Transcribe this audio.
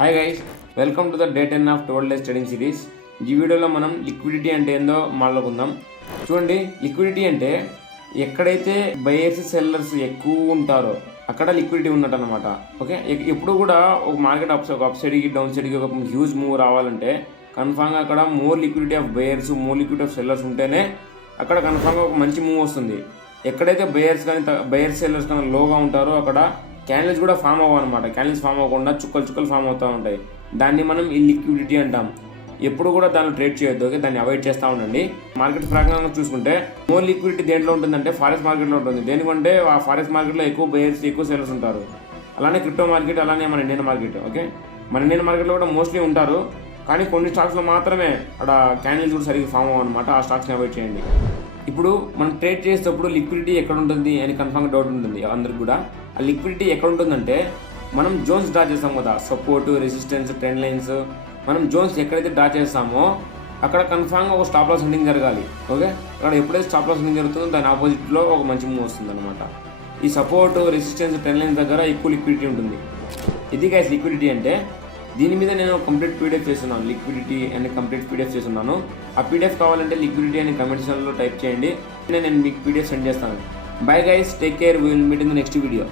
Hi guys, welcome to the day 10 of 12 days trading series. ఈ వీడియోలో మనం liquidity అంటే ఏందో మాట్లాడుకుందాం. చూడండి, లిక్విడిటీ అంటే ఎక్కడైతే బయర్స్ సెల్లర్స్ ఎక్కువ ఉంటారో అక్కడ లిక్విడిటీ ఉన్నట్టు అనమాట. ఓకే, ఎప్పుడు కూడా ఒక మార్కెట్ అప్ సైడ్కి డౌన్ సైడ్కి ఒక హ్యూజ్ మూవ్ రావాలంటే కన్ఫామ్గా అక్కడ more liquidity of buyers, more liquidity of sellers ఉంటేనే అక్కడ కన్ఫామ్గా ఒక మంచి మూవ్ వస్తుంది. ఎక్కడైతే బయర్స్ సెల్లర్స్ కానీ లోగా ఉంటారో అక్కడ క్యాండిల్స్ కూడా ఫామ్ అవ్వనమాట. క్యాండిల్స్ ఫామ్ అవ్వకుండా చుక్కలు ఫామ్ అవుతూ ఉంటాయి. దాన్ని మనం ఈ లిక్విడిటీ అంటాం. ఎప్పుడు కూడా దాన్ని ట్రేడ్ చేయొద్దు. ఓకే, దాన్ని అవాయిడ్ చేస్తూ ఉండండి. మార్కెట్ ప్రకారంగా చూసుకుంటే మోర్ లిక్విడిటీ దేంట్లో ఉంటుందంటే ఫారెక్స్ మార్కెట్లో ఉంటుంది. దేనికంటే ఆ ఫారెక్స్ మార్కెట్లో ఎక్కువ బయర్స్ ఎక్కువ సెల్లర్స్ ఉంటారు. అలానే క్రిప్టో మార్కెట్, అలానే మన ఇండియన్ మార్కెట్. ఓకే, మన ఇండియన్ మార్కెట్లో కూడా మోస్ట్లీ ఉంటారు, కానీ కొన్ని స్టాక్స్లో మాత్రమే అక్కడ క్యాండిల్స్ కూడా సరిగ్గా ఫామ్ అవ్వనమాట. ఆ స్టాక్స్ని అవాయిడ్ చేయండి. ఇప్పుడు మనం ట్రేడ్ చేసేటప్పుడు లిక్విడిటీ ఎక్కడ ఉంటుంది అని కన్ఫర్మ్గా డౌట్ ఉంటుంది అందరికి కూడా. ఆ లిక్విడిటీ ఎక్కడ ఉంటుందంటే మనం జోన్స్ డ్రా చేస్తాం కదా, సపోర్టు, రెసిస్టెన్స్, ట్రెండ్ లైన్స్. మనం జోన్స్ ఎక్కడైతే డ్రా చేస్తామో అక్కడ కన్ఫామ్గా ఒక స్టాప్ లాస్ హెడ్డింగ్ జరగాలి. ఓకే, అక్కడ ఎప్పుడైతే స్టాప్ లాస్ హెడ్డింగ్ జరుగుతుందో దాని ఆపోజిట్లో ఒక మంచి మూవ్ వస్తుంది అనమాట. ఈ సపోర్టు, రెసిస్టెన్స్, ట్రెండ్ లైన్స్ దగ్గర ఎక్కువ లిక్విడిటీ ఉంటుంది. ఇది గైస్ లిక్విడిటీ అంటే. దీని మీద నేను కంప్లీట్ పీడిఎఫ్ చేస్తున్నాను. లిక్విడిటీ అని కంప్లీట్ పీడిఎఫ్ చేస్తున్నాను. ఆ పీడిఎఫ్ కావాలంటే లిక్విడిటీ అని కమెంట్ సెక్షన్లో టైప్ చేయండి. నేను మీకు పీడిఎఫ్ సెండ్ చేస్తాను. Bye guys, take care, will meet in the next video.